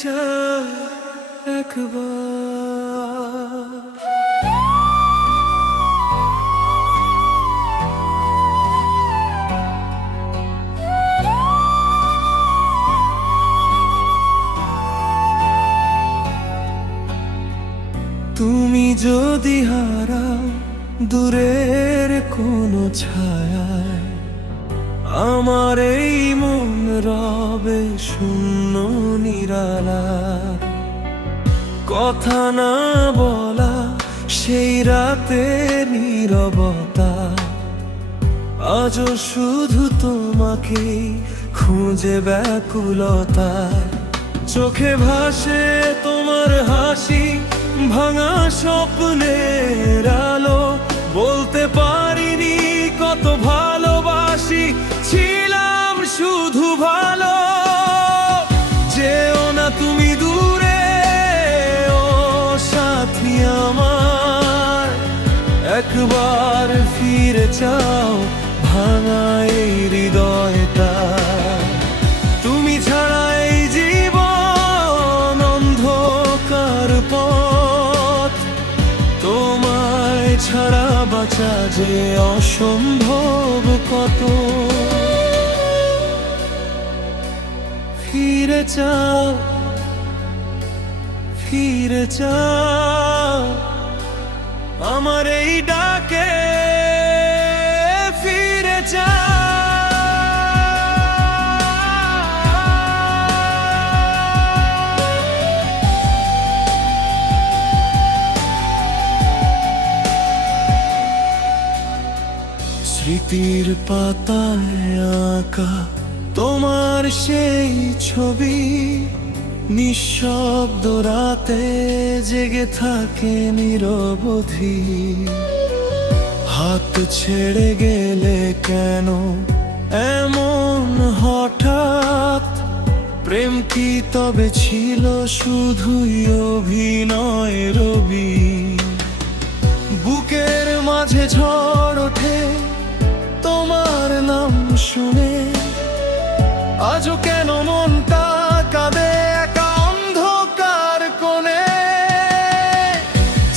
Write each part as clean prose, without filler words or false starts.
চাও একবার। তুমি যদি হারাও দূরের কোনো ছায়ায়, আমার এই মন রবে শূন্য নিরালা। কথা না বলা সেই রাতে নীরবতা, আজও শুধু তোমাকে খুঁজে ব্যাকুলতা। চোখে ভাসে তোমার হাসি, ভাঙা স্বপ্নের আলো। বলতে পারিনি কত ভালোবাসি, ছিলাম শুধু ভালো। যেও না তুমি দূরে ও সাথী আমার, একবার ফিরে চাও ভাঙা এই হৃদয়টা। তুমি ছাড়া এই জীবন অন্ধকার পথ, তোমায় ছাড়া বাঁচা যে অসম্ভব কত। ফিরে চাও, ফিরে চাও আমার এই ডাকে, ফিরে চাও। স্মৃতির পাতায় আঁকা তোমার সেই ছবি, নিঃশব্দ রাতে জেগে থাকে নিরবধি। হাত ছেড়ে গেলে কেন এমন হঠাৎ, প্রেম কি তবে ছিল শুধুই অভিনয় রবি? বুকের মাঝে ঝড় ওঠে তোমার নাম শুনে, আজও কেন মনটা কাঁদে একা অন্ধকার কোণে।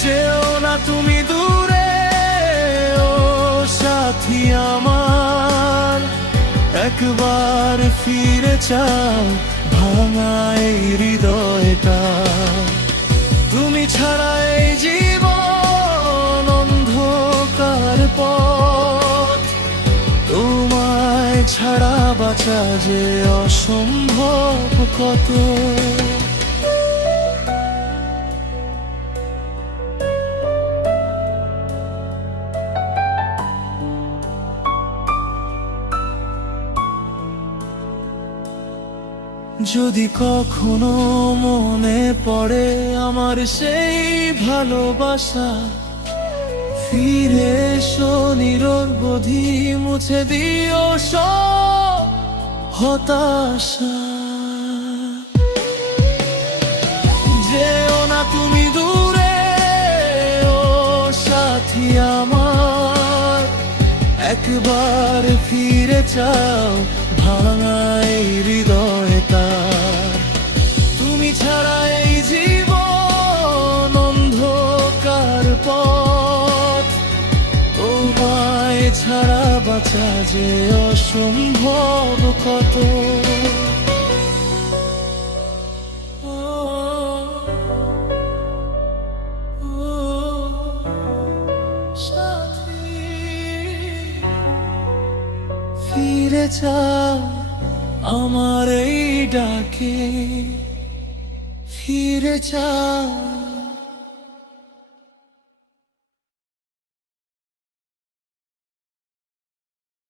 যেও না তুমি দূরে ও সাথী আমার, একবার ফিরে চাও ভাঙা এই হৃদয়টা। তুমি ছাড়া এই জীবন অন্ধকার পথ, তোমায় ছাড়া বাঁচা যে অসম্ভব কত। যদি কখনো মনে পড়ে আমার সেই ভালোবাসা, ফিরে এসো নিরবধি, মুছে দিও সব হতাশা। যেও না তুমি দূরে ও সাথী আমার, একবার ফিরে চাও ভাঙা এই হৃদয়টা। তুমি ছাড়া এই জীবন অন্ধকার পথ, তোমায় ছাড়া বাঁচা যে অসম্ভব কত। ফিরে চাও আমার এই ডাকে, ফিরে চাও।